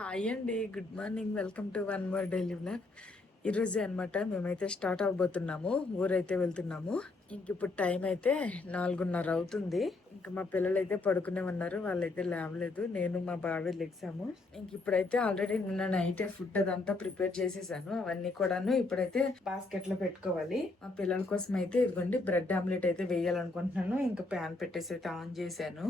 Hi అండి, good morning. Welcome to one more daily vlog. ఈరోజే అనమాట మేమైతే స్టార్ట్ అవబోతున్నాము. ఊరైతే వెళ్తున్నాము. ఇంక ఇప్పుడు టైం అయితే 4:30 అవుతుంది. ఇంకా మా పిల్లలు అయితే పడుకునే ఉన్నారు, వాళ్ళైతే లేవలేదు. నేను మా బావి లెగ్సాము. ఇంక ఇప్పుడైతే ఆల్రెడీ నిన్న నైట్ ఫుడ్ అదంతా ప్రిపేర్ చేసేసాను. అవన్నీ కూడాను ఇప్పుడైతే బాస్కెట్ లో పెట్టుకోవాలి. మా పిల్లల కోసం అయితే ఇదిగోండి బ్రెడ్ ఆమ్లెట్ అయితే వేయాలనుకుంటున్నాను. ఇంకా ప్యాన్ పెట్టేసి అయితే ఆన్ చేశాను.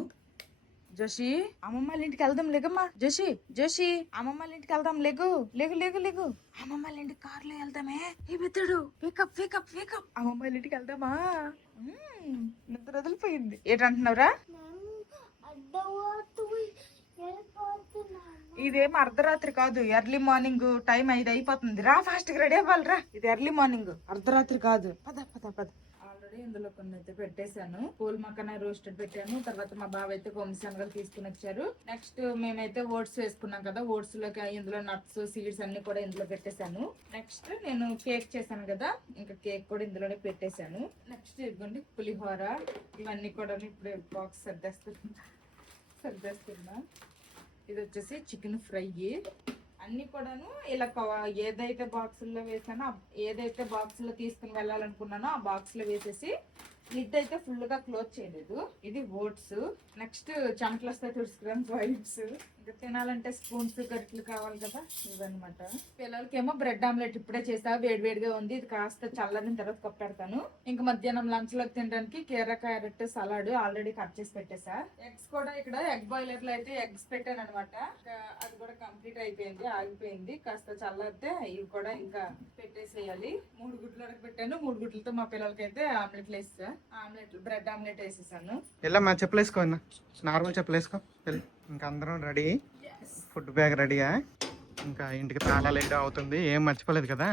జోషి, అమ్మమ్మ వాళ్ళ ఇంటికి వెళ్దాం లేకమ్మా. జోషి అమ్మమ్మ వాళ్ళ ఇంటికి వెళ్దాం. లేగు లేగు లేగు లేగు. అమ్మమ్మ వాళ్ళ ఇంటికి కార్లో వెళ్దామే. ఏ పెద్దడు వేకప్ వేకప్ వేకప్. అమ్మమ్మ వాళ్ళ ఇంటికి వెళ్దామా? నిద్ర వదిలిపోయింది. ఏంటంటున్నావురా? ఇదేం అర్ధరాత్రి కాదు, ఎర్లీ మార్నింగ్. టైం 5 అయిపోతుంది. రా ఫాస్ట్ గా రెడీ అవ్వాలిరా. ఇది ఎర్లీ మార్నింగ్, అర్ధరాత్రి కాదు. పద పద పద. ఇందులో కొన్ని అయితే పెట్టేశాను. పూల్ మక్కన రోస్టెడ్ పెట్టాను. తర్వాత మా బావ అయితే కొమ్మిశనగలు తీసుకుని వచ్చారు. నెక్స్ట్ మేమైతే ఓట్స్ వేసుకున్నాం కదా, ఓట్స్ లోకి ఇందులో నట్స్ సీడ్స్ అన్ని కూడా ఇందులో పెట్టేశాను. నెక్స్ట్ నేను కేక్ చేశాను కదా, ఇంకా కేక్ కూడా ఇందులోనే పెట్టేశాను. నెక్స్ట్ ఇదిగోండి పులిహోర, ఇవన్నీ కూడా ఇప్పుడు బాక్స్ సర్దేస్తున్నా. ఇది వచ్చేసి చికెన్ ఫ్రై. అన్ని కూడాను ఇలా ఏదైతే బాక్సుల్లో వేసానో, ఏదైతే బాక్స్ లో తీసుకుని వెళ్ళాలనుకున్నానో ఆ బాక్స్ లో వేసేసి లిడ్ అయితే ఫుల్ గా క్లోజ్ చేయలేదు. ఇది ఓట్స్. నెక్స్ట్ చెమటలు వస్తాయి తుడుచుకోవడానికి వైప్స్. ఇంకా తినాలంటే స్పూన్స్ గరిటలు కావాలి కదా, ఇవన్నమాట. పిల్లలకేమో బ్రెడ్ ఆమ్లెట్ ఇప్పుడే చేసా, వేడివేడిగా ఉంది. ఇది కాస్త చల్లని తర్వాత కప్పెడతాను. ఇంకా మధ్యాహ్నం లంచ్ లోకి తినడానికి కీర క్యారెట్ సలాడ్ ఆల్రెడీ కట్ చేసి పెట్టేసా. ఎగ్స్ కూడా ఇక్కడ ఎగ్ బాయిలర్ లో అయితే ఎగ్స్ పెట్టాను అనమాట. అది కూడా కంప్లీట్ అయిపోయింది, ఆగిపోయింది. కాస్త చల్లారితే ఇవి కూడా ఇంకా పెట్టేసేయాలి. 3 గుడ్లు పెట్టాను. 3 గుడ్లతో మా పిల్లలకి అయితే ఆమ్లెట్లు వేస్తా. బ్రెడ్ ఆమ్లెట్ వేసేసాను. ఎలా మా చెప్పులు వేసుకో, నార్మల్ చెప్పులు వేసుకో. ఇంకా అందరం రెడీ, ఫుడ్ బ్యాగ్ రెడీగా. ఇంకా ఇంటికి తాళాలు వేయడం అవుతుంది. ఏం మర్చిపోలేదు కదా?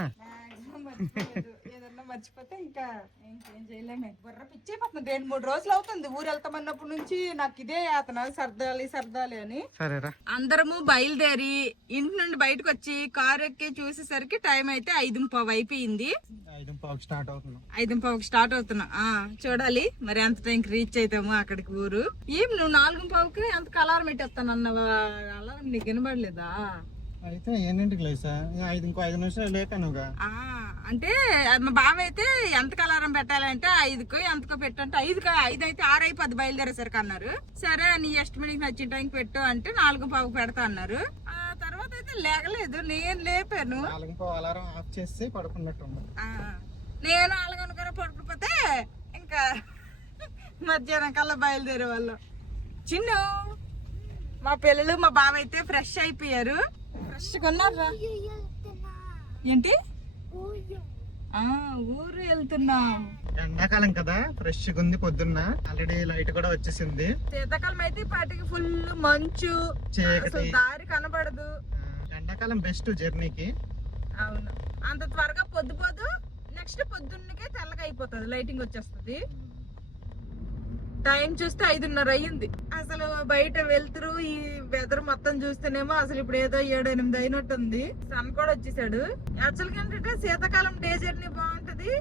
ఏదన్నా మర్చిపోతే ఇంకా ఇంకేం చేయలేమే. బుర్ర పిచ్చైపోతుంది. 2-3 రోజులు అవుతుంది ఊరు వెళ్తామన్నప్పటి నుంచి నాకు ఇదే అతను సర్దాలి అని. సరేరా, అందరము బయలుదేరి ఇంటి నుండి బయటకు వచ్చి కారు ఎక్కి చూసేసరికి టైం అయితే 5:15 అయిపోయింది. 5:15 స్టార్ట్ అవుతున్నాం. 5:15 స్టార్ట్ అవుతున్నా. చూడాలి మరి ఎంత టైంకి రీచ్ అవుతాము అక్కడికి ఊరు. ఏం నువ్వు 4:15కి ఎంత అలారం పెట్టేస్తాను అన్నవా? అలారం నీకు వినబడలేదా? అయితే ఎన్నింటికి లేసా? ఇంకో 5 నిమిషాలు లేపానుగా. అంటే మా బావ అయితే ఎంతకు అలారం పెట్టాలంటే 5కో ఎంతకో పెట్టంటే 5 అయితే 6 అయిపోద్ది బయలుదేరేసరికి అన్నారు. సరే నీ ఎస్టిమేట్ నచ్చిన టైంకి పెట్టు అంటే 4:15 పెడతా అన్నారు. ఆ తర్వాత అయితే లేగలేదు. నేను లేపాను. 4:15 అలారం ఆఫ్ చేసి పడుకున్నట్టు. నేను అలాగనుకుని పడుకుపోతే ఇంకా మధ్యాహ్నం కల్లా బయలుదేరే వాళ్ళు. చిన్ను మా పిల్లలు మా బావ అయితే ఫ్రెష్ అయిపోయారు. ఫ్రెష్ కొన్నారా? ఏంటి? ఊరు వెళ్తున్నాం. ఎండాకాలం కదా, ఫ్రెష్ గా ఉంది. పొద్దున్న ఆల్రెడీ లైట్ కూడా వచ్చేసింది. శీతాకాలం అయితే పాటికి ఫుల్ మంచు, దారి కనబడదు. ఎండాకాలం బెస్ట్ జర్నీకి. అవును, అంత త్వరగా పొద్దు నెక్స్ట్ పొద్దున్నకే తెల్లగా అయిపోతుంది, లైటింగ్ వచ్చేస్తుంది. టైం చూస్తే 5:30 అయ్యింది. అసలు బయట వెళ్తురు ఈ వెదర్ మొత్తం చూస్తేనేమో అసలు ఇప్పుడు ఏదో 7-8 అయినట్టుంది. సన్ కూడా వచ్చేసాడు. యాక్చువల్గా ఏంటంటే శీతాకాలం డే జర్నీ బాగుంటది,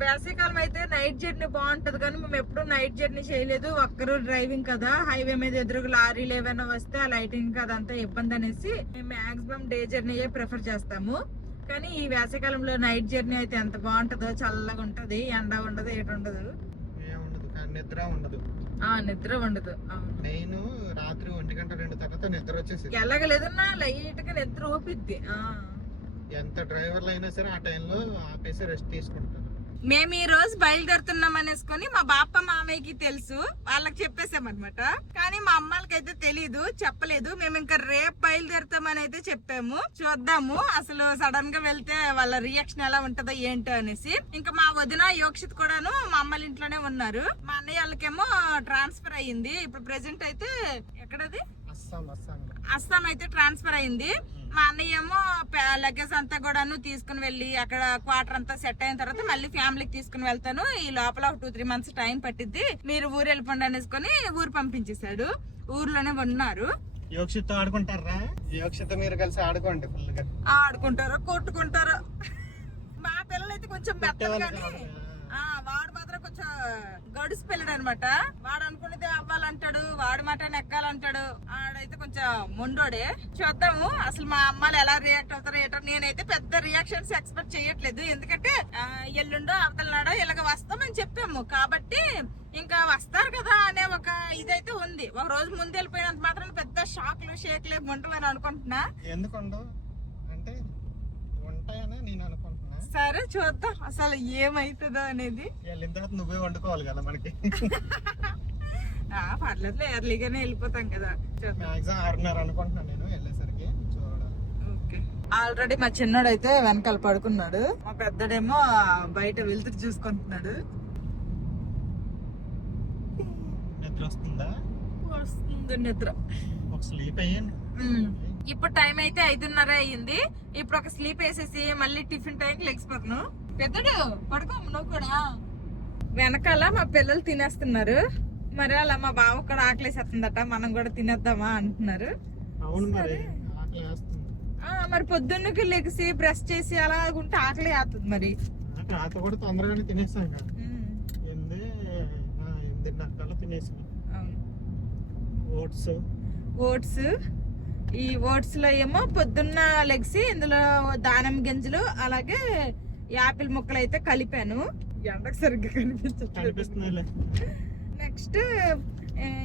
వేసవికాలం అయితే నైట్ జర్నీ బాగుంటది. కానీ మేము ఎప్పుడు నైట్ జర్నీ చేయలేదు. ఒక్కరు డ్రైవింగ్ కదా, హైవే మీద ఎదురుగా లారీలు ఏమైనా వస్తే ఆ లైటింగ్ అదంతా ఇబ్బంది అనేసి మేము మాక్సిమం డే జర్నీయే ప్రిఫర్ చేస్తాము. కానీ ఈ వేసవికాలంలో నైట్ జర్నీ అయితే ఎంత బాగుంటదో, చల్లగా ఉంటది, ఎండ ఉండదు, ఏటు ఉండదు, నిద్ర ఉండదు. నిద్ర ఉండదు. నేను రాత్రి 1-2 తర్వాత నిద్ర వచ్చేసి ఎలాగలేదన్నా లైట్ గా నిద్ర ఊపిద్ది. ఎంత డ్రైవర్లు అయినా సరే ఆ టైంలో ఆపేసి రెస్ట్ తీసుకుంటారు. మేము ఈ రోజు బయలుదేరుతున్నాం అనేసుకొని మా బాప మామయ్యకి తెలుసు, వాళ్ళకి చెప్పేసామన్నమాట. కానీ మా అమ్మాలకైతే తెలీదు, చెప్పలేదు. మేము ఇంకా రేపు బయలుదేరుతామని అయితే చెప్పాము. చూద్దాము అసలు సడన్ గా వెళ్తే వాళ్ళ రియాక్షన్ ఎలా ఉంటదో ఏంటో అనేసి. ఇంకా మా వదిన యోక్షిత్ కూడాను మా అమ్మల ఇంట్లోనే ఉన్నారు. మా అన్నయ్య వాళ్ళకేమో ట్రాన్స్ఫర్ అయ్యింది. ఇప్పుడు ప్రెసెంట్ అయితే ఎక్కడది అస్సాం అయితే ట్రాన్స్ఫర్ అయింది. మా అన్నయ్య ఏమో లగేజ్ అంతా కూడాను తీసుకుని వెళ్ళి అక్కడ క్వార్టర్ అంతా సెట్ అయిన తర్వాత మళ్ళీ ఫ్యామిలీకి తీసుకుని వెళ్తాను, ఈ లోపల 2-3 మంత్స్ టైం పట్టిద్ది, మీరు ఊరు వెళ్ళిపోండి అనేసుకొని ఊరు పంపించేశాడు. ఊర్లోనే ఉన్నారు. యోక్షిత్ ఆడుకుంటారా? యోక్షిత్ మీరు కలిసి ఆడుకోండి. ఫుల్ గా ఆడుకుంటారో కొట్టుకుంటారో. మా పిల్లలు అయితే కొంచెం మెత్తలు కానీ వాడు మాత్రం కొంచెం గడుసు పిల్లడు అనమాట. వాడు అనుకున్నది అవ్వాలంటాడు, వాడు మాట నెక్కాలంటాడు. ఆడైతే కొంచెం మొండోడే. చూద్దాము అసలు మా అమ్మాలు ఎలా రియాక్ట్ అవుతారో ఏటో. నేనైతే పెద్ద రియాక్షన్స్ ఎక్స్పెక్ట్ చేయట్లేదు, ఎందుకంటే ఎల్లుండో అవతలనాడో ఇలాగ వస్తామని చెప్పాము కాబట్టి ఇంకా వస్తారు కదా అనే ఒక ఇదైతే ఉంది. ఒక రోజు ముందు వెళ్ళిపోయినంత మాత్రం పెద్ద షాక్లు షేక్లు ఉండవని అనుకుంటున్నా. ఎందుకండు అంటే ఉంటాయని నేను అనుకుంటున్నా. సరే చూద్దాం అసలు ఏమైతుందో అనేది. వెళ్ళిన తర్వాత నువ్వే వండుకోవాలి కదా మనకి. పర్లేదు ఎర్లీగానే వెళ్ళిపోతాం కదా. మాక్సిమం 6:30 అనుకుంటున్నాను నేను వెళ్ళేసరికి. చూడాలి. ఓకే. ఆల్రెడీ మా చిన్నోడు అయితే వెనకాల పడుకున్నాడు, మా పెద్దడేమో బయట వెళ్తురు చూసుకుంటున్నాడు. నిద్ర వస్తుందా? వస్తుంది నిద్ర. ఒక స్లీప్ అయ్యాను. ఇప్పుడు టైం అయితే 5:30 అయ్యింది. ఇప్పుడు ఒక స్లీప్ వేసేసి మళ్ళీ టిఫిన్ టైంకి లెగిసిపోతాను. పెద్దడు పడుకో నువ్వు కూడా. వెనకాల మా పిల్లలు తినేస్తున్నారు, మరి అలా మా బావ కూడా ఆకలేసేస్తుందట, మనం కూడా తినేద్దామా అంటున్నారు. అవును మరి ఆకలి వేస్తుంది. మరి పొద్దున్నకి లెగిసి బ్రష్ చేసి అలా ఉంటే ఆకలి వేస్తుంది. మరి రాత్రి కూడా తొందరగానే తినేసాం కదా. 8:30 తినేసాం. ఓట్స్ ఈ ఓట్స్ లో ఏమో పొద్దున్న లెగ్సి ఇందులో దానిమ్మ గింజలు అలాగే యాపిల్ ముక్కలు అయితే కలిపాను. ఎండకు సరిగ్గా కనిపిస్తుంది. నెక్స్ట్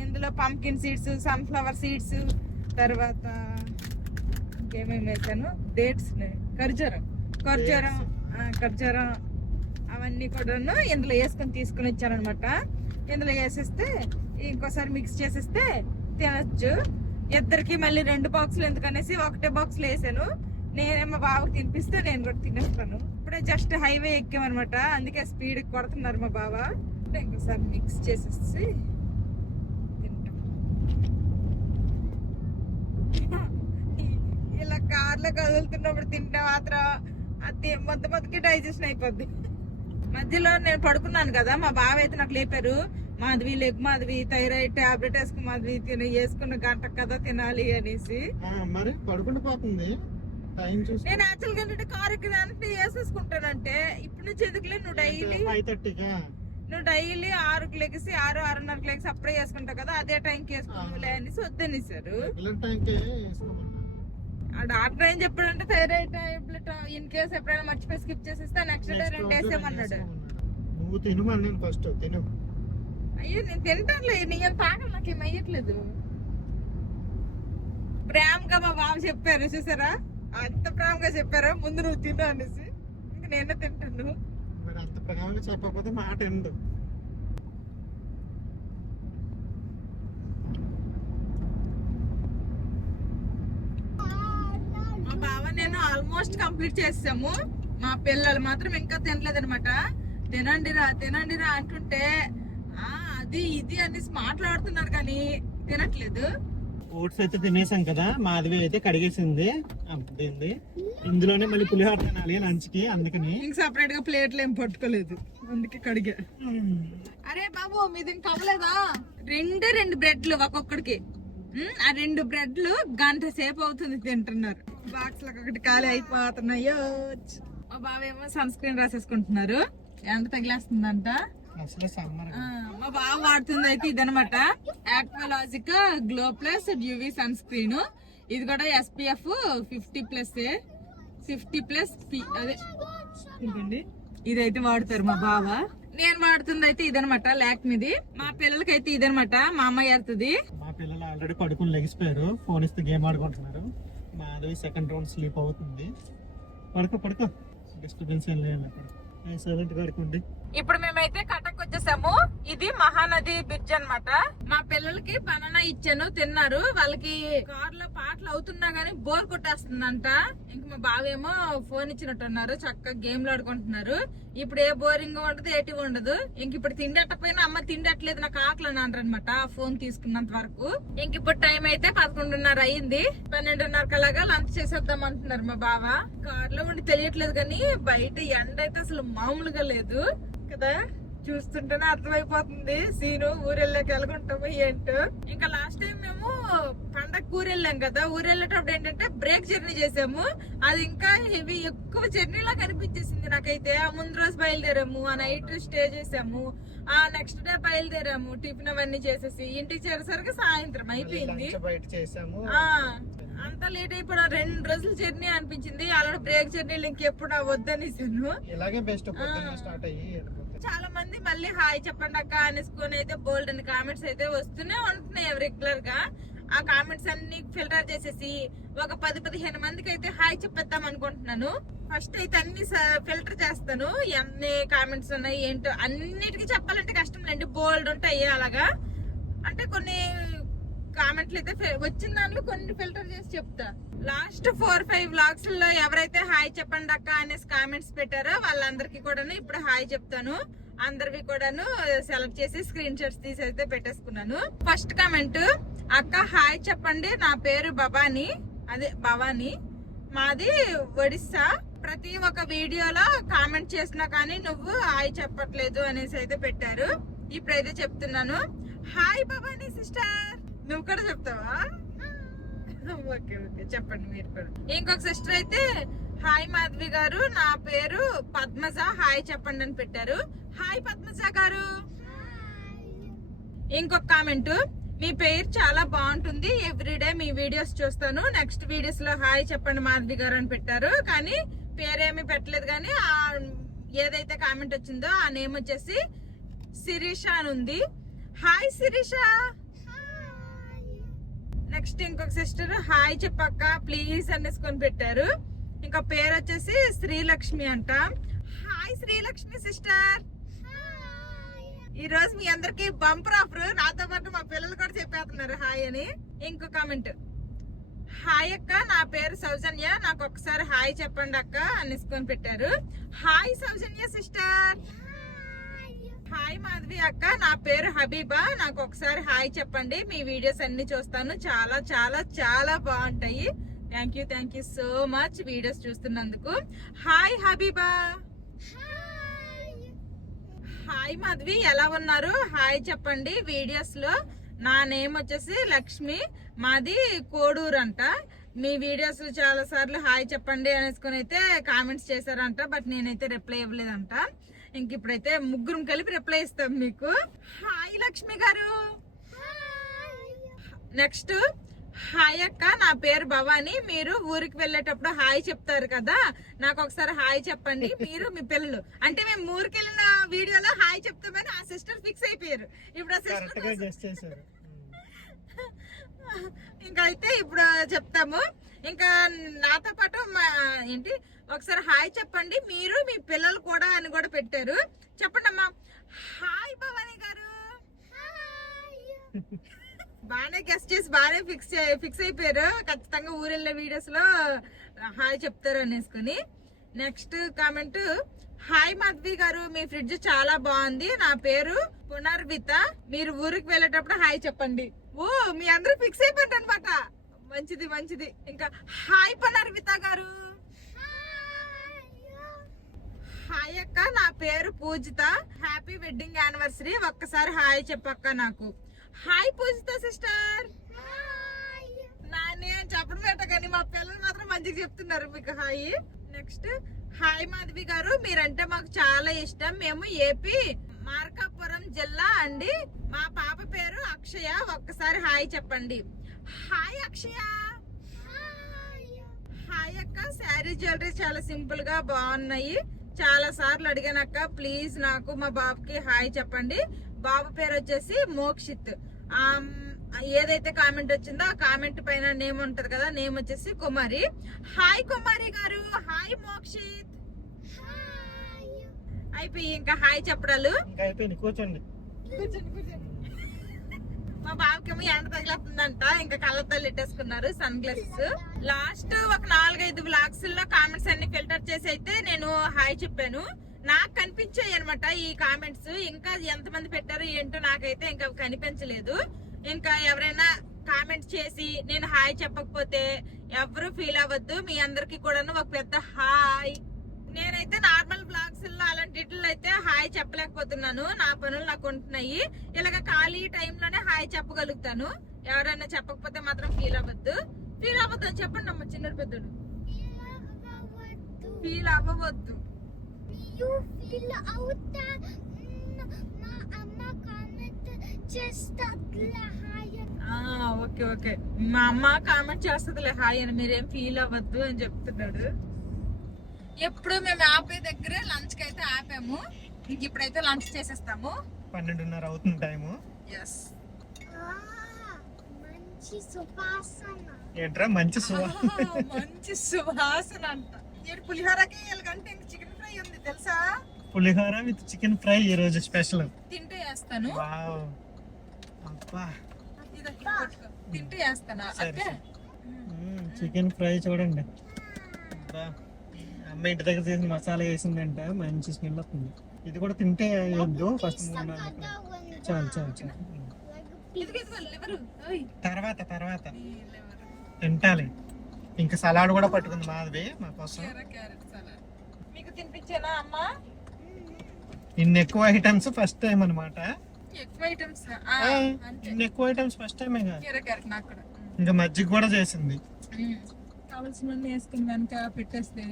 ఇందులో పంకిన్ సీడ్స్, సన్ఫ్లవర్ సీడ్స్, తర్వాత ఇంకేమేమి వేసాను, డేట్స్, ఖర్జూరం అవన్నీ కూడాను ఇందులో వేసుకొని తీసుకుని వచ్చాను అనమాట. ఇందులో వేసేస్తే ఇంకోసారి మిక్స్ చేసేస్తే తినచ్చు. ఇద్దరికి మళ్ళీ 2 బాక్సులు ఎందుకనేసి ఒకటే బాక్స్ లో వేసాను. నేనేమో బావకు తినిపిస్తే నేను కూడా తినేస్తాను. ఇప్పుడే జస్ట్ హైవే ఎక్కామనమాట, అందుకే స్పీడ్ కొడుతున్నారు మా బావ. ఇంకోసారి మిక్స్ చేసేసి తింటాం. ఇలా కార్లో కదులుతున్నప్పుడు తింటే మాత్రం అది మొత్తకి డైజెషన్ అయిపోద్ది. మధ్యలో నేను పడుకున్నాను కదా, మా బావ అయితే నాకు లేపారు, మాధవి థైరాయిడ్ టాబ్లెట్ వేసుకుని మాధవి వేసుకున్న గంట కదా తినాలి అనేసి. మరి పడుకుంటూ పోతుంది. నేను యాక్చువల్ గా కార్ ఎక్కడానికి వేసేసుకుంటానంటే ఇప్పుడు నుంచి ఎందుకులే, నువ్వు డైలీ 6కి లెగిసి 6:30కి లెగిసి అప్పుడే వేసుకుంటావు కదా, అదే టైంకి వేసుకోలే అనేసి వద్దనేసారు. ఆ డాక్టర్ ఏం చెప్పాడంటే థైరాయిడ్ టాబ్లెట్ ఇన్ కేసు ఎప్పుడైనా మర్చిపోయి స్కిప్ చేసేస్తే నెక్స్ట్ డే 2 వేసేమన్నాడు. నువ్వు తిను ఫస్ట్ తిను. అయ్యో నేను తింటానులే, నేను తాగను, నాకేం అయ్యట్లేదు. ప్రేమగా మా బాబు చెప్పారు చూసారా, అంత ప్రేమగా చెప్పారా, ముందు నువ్వు తిను అనేసి. ఇంకా నేనే తింటాను. మరి అంత ప్రేమగా చెప్పకపోతే మాట ఎందు. మా బావ నేను ఆల్మోస్ట్ కంప్లీట్ చేసాము, మా పిల్లలు మాత్రం ఇంకా తినలేదు అనమాట. తినండిరా అంటుంటే అది ఇది అనేసి మాట్లాడుతున్నారు కానీ తినట్లేదు. ఓట్స్ అయితే తినేసాం కదా, మాధవి అయితే కడిగేసింది. అబ్బింది. ఇందులోనే మళ్ళీ పులిహోర తినాలి లంచ్ కి, అందుకని ఇంక సపరేట్ గా ప్లేట్లు ఏం పట్టుకోలేదు, అందుకే కడిగా. అరే బాబు మీది ఇంకా అవ్వలేదా? 2 బ్రెడ్లు ఒక్కొక్కడికి. ఆ 2 బ్రెడ్లు గంట సేపు అవుతుంది తింటున్నారు. బాక్స్ లో ఒకటి ఖాళీ అయిపోతున్నాయో. మా బావేమో సన్ స్క్రీన్ రాసేసుకుంటున్నారు, ఎండ తగిలేస్తుందంట. మా బావ వాడుతుంది అయితే ఇదనమాట, ఆక్వాలాజిక్ గ్లో ప్లస్ డ్యూవీ సన్ స్క్రీన్. ఇది కూడా SPF 50+, అదే ఇదండి. ఇదైతే వాడతారు మా బావ. నేను వాడుతుంది అయితే ఇదనమాట లాక్మీది. మా పిల్లలకైతే ఇదనమాట మా అమ్మాయి ఆడుతుంది. మా పిల్లలు ఆల్రెడీ పడుకుని లెగిసిపోయారు, ఫోన్ ఇస్తే గేమ్ ఆడుకుంటున్నారు. మాధవి సెకండ్ రౌండ్ స్లీప్ అవుతుంది. పడుకో డిస్టర్బెన్స్ ఏం లేదు, సైలెంట్ గా ఆడుకోండి. ఇప్పుడు మేమైతే కటక్ వచ్చేసాము. ఇది మహానది బ్రిడ్జ్ అన్నమాట. మా పిల్లలకి బనానా ఇచ్చాను, తిన్నారు. వాళ్ళకి కార్ లో పాటలు అవుతున్నా గానీ బోర్ కొట్టేస్తుందంట. ఇంక మా బావేమో ఫోన్ ఇచ్చినట్టున్నారు, చక్కగా గేమ్లు ఆడుకుంటున్నారు. ఇప్పుడు ఏ బోరింగ్ ఉండదు, ఏటి ఉండదు. ఇంక ఇప్పుడు తిండకపోయినా అమ్మ తిండట్లేదు నాకు ఆకలి అని అనమాట ఫోన్ తీసుకున్నంత వరకు. ఇంక ఇప్పుడు టైం అయితే 11:30 అయింది. 12:30 కలాగా లంచ్ చేసేద్దాం అంటున్నారు మా బావ. కార్ లో ఉండి తెలియట్లేదు కానీ బయట ఎండ అయితే అసలు మామూలుగా లేదు కదా. చూస్తుంటేనే అర్థమైపోతుంది సీను ఊరెళ్ళాక ఎలాగుంటాము ఏంటో. ఇంకా లాస్ట్ టైం మేము పండగ ఊరెళ్ళాం కదా, ఊరెళ్ళేటప్పుడు ఏంటంటే బ్రేక్ జర్నీ చేసాము. అది ఇంకా హెవీ ఎక్కువ జర్నీలా కనిపించేసింది నాకైతే. ఆ ముందు రోజు బయలుదేరాము, ఆ నైట్ స్టే చేసాము, ఆ నెక్స్ట్ డే బయలుదేరాము, టిఫిన్ అవన్నీ చేసేసి ఇంటికి చేరేసరికి సాయంత్రం అయిపోయింది. అంతా లేట్ అయిపోయినా 2 రోజులు జర్నీ అనిపించింది. అలాంటి బ్రేక్ జర్నీలు ఇంకెప్పుడు వద్దనేసాను. ఇలాగే బెస్ట్ స్టార్ట్ అయ్యి చాలా మంది మళ్ళీ హాయ్ చెప్పండి అక్క అనేసుకొని అయితే బోల్డ్ అని కామెంట్స్ అయితే వస్తూనే ఉంటున్నాయి రెగ్యులర్ గా. ఆ కామెంట్స్ అన్ని ఫిల్టర్ చేసేసి ఒక 10-15 మందికి అయితే హాయ్ చెప్పేద్దాం అనుకుంటున్నాను. ఫస్ట్ అయితే అన్ని ఫిల్టర్ చేస్తాను, ఎన్ని కామెంట్స్ ఉన్నాయి ఏంటో. అన్నిటికీ చెప్పాలంటే కష్టం లేండి, బోల్డ్ ఉంటాయి. అలాగా అంటే కొన్ని కామెంట్లు అయితే వచ్చిన దాంట్లో కొన్ని ఫిల్టర్ చేసి చెప్తా. లాస్ట్ 4-5 వ్లాగ్స్ లో ఎవరైతే హాయ్ చెప్పండి అక్క అనేసి కామెంట్స్ పెట్టారో వాళ్ళందరికీ కూడా ఇప్పుడు హాయ్ చెప్తాను. అందరివి కూడాను సెలెక్ట్ చేసి స్క్రీన్ షాట్స్ తీసి అయితే పెట్టేసుకున్నాను. ఫస్ట్ కామెంట్, అక్క హాయ్ చెప్పండి, నా పేరు భవాని, అదే భవాని, మాది ఒడిస్సా. ప్రతి ఒక్క వీడియోలో కామెంట్ చేసినా కానీ నువ్వు హాయ్ చెప్పట్లేదు అనేసి అయితే పెట్టారు. ఇప్పుడైతే చెప్తున్నాను, హాయ్ భవాని సిస్టర్. నువ్వు కూడా చెప్తావా? ఓకే ఓకే చెప్పండి మీరు కూడా. ఇంకొక సిస్టర్ అయితే, హాయ్ మాధవి గారు, నా పేరు పద్మజ, హాయ్ చెప్పండి అని పెట్టారు. హాయ్ పద్మజ గారు. ఇంకొక కామెంట్, మీ పేరు చాలా బాగుంటుంది, ఎవ్రీడే మీ వీడియోస్ చూస్తాను, నెక్స్ట్ వీడియోస్ లో హాయ్ చెప్పండి మాధవి గారు అని పెట్టారు. కానీ పేరేమి పెట్టలేదు, కానీ ఏదైతే కామెంట్ వచ్చిందో ఆ నేమ్ వచ్చేసి శిరీష అని ఉంది. హాయ్ శిరీష. నెక్స్ట్ ఇంకొక సిస్టర్, హాయ్ చెప్పక్క ప్లీజ్ అనేసుకొని పెట్టారు. ఇంకా పేరు వచ్చేసి శ్రీలక్ష్మి అంట. Hi Srilakshmi sister. ఈ రోజు మీ అందరికి బంపర్ ఆఫర్, నాతో పాటు మా పిల్లలు కూడా చెప్పేస్తున్నారు హాయ్ అని. ఇంకో కామెంట్, హాయ్ అక్క, నా పేరు సౌజన్య, నాకు ఒకసారి హాయ్ చెప్పండి అక్క అనేసుకొని పెట్టారు. హాయ్ సౌజన్య సిస్టర్. హాయ్ మాధవి అక్క, నా పేరు హబీబా, నాకు ఒకసారి హాయ్ చెప్పండి, మీ వీడియోస్ అన్ని చూస్తాను, చాలా చాలా చాలా బాగుంటాయి. Thank you so much videos చూస్తున్నందుకు. హాయ్ హబీబా. హాయ్ మాధవి, ఎలా ఉన్నారు, హాయ్ చెప్పండి వీడియోస్ లో. నా నేమ్ వచ్చేసి లక్ష్మి, మాది కోడూరు అంట. మీ వీడియోస్ చాలా సార్లు హాయ్ చెప్పండి అనేసుకొని అయితే కామెంట్స్ చేశారంట, బట్ నేనైతే రిప్లై ఇవ్వలేదంట. ఇంక ఇప్పుడైతే ముగ్గురం కలిపి రిప్లై ఇస్తాం మీకు. హాయ్ లక్ష్మి గారు. నెక్స్ట్, హాయ్ అక్క, నా పేరు భవాని, మీరు ఊరికి వెళ్ళేటప్పుడు హాయ్ చెప్తారు కదా, నాకు ఒకసారి హాయ్ చెప్పండి, మీరు మీ పిల్లలు. అంటే మేము ఊరికి వెళ్ళిన వీడియోలో హాయ్ చెప్తామని ఆ సిస్టర్ ఫిక్స్ అయిపోయారు. ఇప్పుడు ఆ సిస్టర్ ఇంకా అయితే ఇప్పుడు చెప్తాము. ఇంకా నాతో పాటు ఏంటి ఒకసారి హాయ్ చెప్పండి, మీరు మీ పిల్లలు కూడా అని కూడా పెట్టారు. చెప్పండి అమ్మా. హాయ్ భవాని గారు. బాగానే గెస్ట్ చేసి బాగానే ఫిక్స్ అయిపోయారు, ఖచ్చితంగా ఊరెళ్ళే వీడియోస్ లో హాయ్ చెప్తారు అనేసుకుని. నెక్స్ట్ కామెంట్, హాయ్ మాధవి గారు, మీ ఫ్రిడ్జ్ చాలా బాగుంది, నా పేరు పునర్విత, మీరు ఊరికి వెళ్ళేటప్పుడు హాయ్ చెప్పండి. ఓ మీ అందరూ ఫిక్స్ అయిపోయారు అనమాట. మంచిది. ఇంకా హాయ్ పునర్విత గారు. హాయ్ అక్క, నా పేరు పూజిత, హ్యాపీ వెడ్డింగ్ యానివర్సరీ, ఒక్కసారి హాయ్ చెప్పక్క నాకు. హాయ్ పూజిత సిస్టర్. నేను చెప్పడం పెట్ట కానీ మా పిల్లలు మాత్రం మంచిగా చెప్తున్నారు మీకు హాయ్. నెక్స్ట్, హాయ్ మాధవి గారు, మీరంటే మాకు చాలా ఇష్టం, మేము ఏపీ మార్కాపురం జిల్లా అండి, మా పాప పేరు అక్షయ, ఒక్కసారి హాయ్ చెప్పండి. హాయ్ అక్షయ. హాయ్ అక్క, శారీ జ్యువెలరీ చాలా సింపుల్ గా బాగున్నాయి, చాలా సార్లు అడిగానక్క, ప్లీజ్ నాకు మా బాబుకి హాయ్ చెప్పండి. బాబు పేరు వచ్చేసి మోక్షిత్. ఏదైతే కామెంట్ వచ్చిందో ఆ కామెంట్ పైన నేమ్ ఉంటది కదా, నేమ్ వచ్చేసి కుమారి. హాయ్ కుమారి గారు. హాయ్ మోక్షిత్. అయిపోయి ఇంకా హాయ్ చెప్పడాలు కూర్చోండి. మా బాబుకేమో ఎండ తగిలేస్తుందంట, ఇంకా కళ్ళతో పెట్టేసుకున్నారు సన్ గ్లాసెస్. లాస్ట్ ఒక 4-5 వ్లాగ్స్ లో కామెంట్స్ అన్ని ఫిల్టర్ చేసి అయితే నేను హాయ్ చెప్పాను. నాకు కనిపించాయి అనమాట ఈ కామెంట్స్. ఇంకా ఎంతమంది పెట్టారో ఏంటో నాకైతే ఇంకా కనిపించలేదు. ఇంకా ఎవరైనా కామెంట్స్ చేసి నేను హాయ్ చెప్పకపోతే ఎవరు ఫీల్ అవ్వద్దు, మీ అందరికి కూడా ఒక పెద్ద హాయ్. నేనైతే నార్మల్ బ్లాగ్స్ లో అలాంటి అయితే హాయ్ చెప్పలేకపోతున్నాను. నా పనులు నాకు ఉంటున్నాయి. ఇలాగ ఖాళీ టైంలోనే హాయ్ చెప్పగలుగుతాను. ఎవరైనా చెప్పకపోతే మాత్రం ఫీల్ అవ్వద్దు అని చెప్పండి అమ్మ. చిన్నడు పెద్దడు ఫీల్ అవ్వవద్దు. ఓకే ఓకే, మా అమ్మ కామెంట్ చేస్తుందిలే హాయ్ అని, మీరేం ఫీల్ అవ్వద్దు అని చెప్తున్నాడు. ఎప్పుడు మేము ఆపే దగ్గరే లంచ్ కి అయితే ఆపాము. ఇంక ఇప్పుడైతే లంచ్ చేసేస్తాము. 12:30 అవుతుంది టైము. ఏంట్రా మంచి మంచి సువాసన అంట. పులిహోరకి ఎలాగంటే ఇంక చికెన్ ఫ్రై ఉంది తెలుసా. పులిహోర విత్ చికెన్ ఫ్రై ఈ రోజు స్పెషల్. తింటే వేస్తాను. తింటే వేస్తాను. చికెన్ ఫ్రై చూడండి. అమ్మ ఇంటి దగ్గర చేసిన మసాలా వేసిందంట, మంచి స్మెల్ వస్తుంది. ఇది కూడా తింటే వద్దు, ఫస్ట్ చాలు చాలు చాలు. తర్వాత తింటాలి. ఇంకా సలాడ్ కూడా పట్టుకుంది మాధవి మా కోసం. మీకు తినిపించానా అమ్మా? ఇన్ని ఎక్కువ ఐటమ్స్ ఫస్ట్ టైం అన్నమాట. ఇన్ని ఎక్కువ ఐటమ్స్ ఫస్ట్ టైం. ఇంకా మజ్జిగ కూడా చేసింది. కావాల్సిన వేసుకుని వెనక పెట్టేస్తే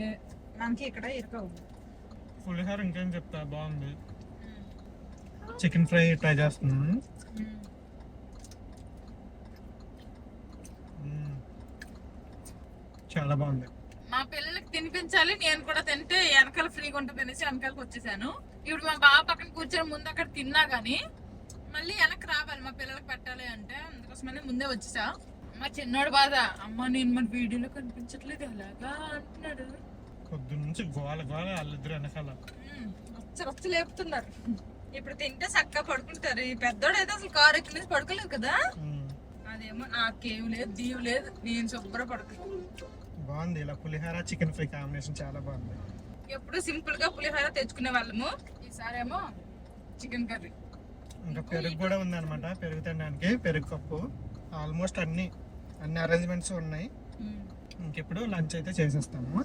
మనకి ఇక్కడ ఇరుకవు. పులిహోర ఇంకేం చెప్తా, బాగుంది. చికెన్ ఫ్రై ట్రై చేస్తున్నాను. చాలా బాగుంది. మా పిల్లలకి తినిపించాలి, నేను కూడా తింటే వెనకాల ఫ్రీగా ఉంటుంది అనేసి వెనకాలకి వచ్చేసాను. ఇప్పుడు మా బాబు పక్కన కూర్చొని ముందు అక్కడ తిన్నా గానీ మళ్ళీ వెనక్కి రావాలి మా పిల్లలకి పెట్టాలి అంటే, అందుకోసమని ముందే వచ్చేసా. మా చిన్నోడు బాధ, అమ్మ నేను మన వీడియోలో కనిపించట్లేదు ఎలాగా అంటున్నాడు. పొద్దు నుంచి గోల గోల వాళ్ళిద్దరు వెనకాల రచ్చ లేపుతున్నారు. ఇప్పుడు తింటే చక్కగా పడుకుంటారు. ఈ పెద్దోడు అయితే అసలు కారు ఎక్కి నుంచి పడుకోలేదు కదా. అదేమో నాకేం లేదు, దీవు లేదు, నేను శుభ్ర పడుకోలేదు. బాగుంది. ఇలా పులిహోర చికెన్ ఫ్రై కాంబినేషన్ చాలా బాగుంది. ఎప్పుడు సింపుల్ గా పులిహోర తెచ్చుకునే వాళ్ళము, ఈసారేమో చికెన్ కర్రీ. ఇంకా పెరుగు కూడా ఉంది అనమాట. పెరుగు తినడానికి పెరుగు కప్పు. ఆల్మోస్ట్ అన్ని అరేంజ్మెంట్స్ ఉన్నాయి. ఇంకెప్పుడు లంచ్ అయితే చేసేస్తాము.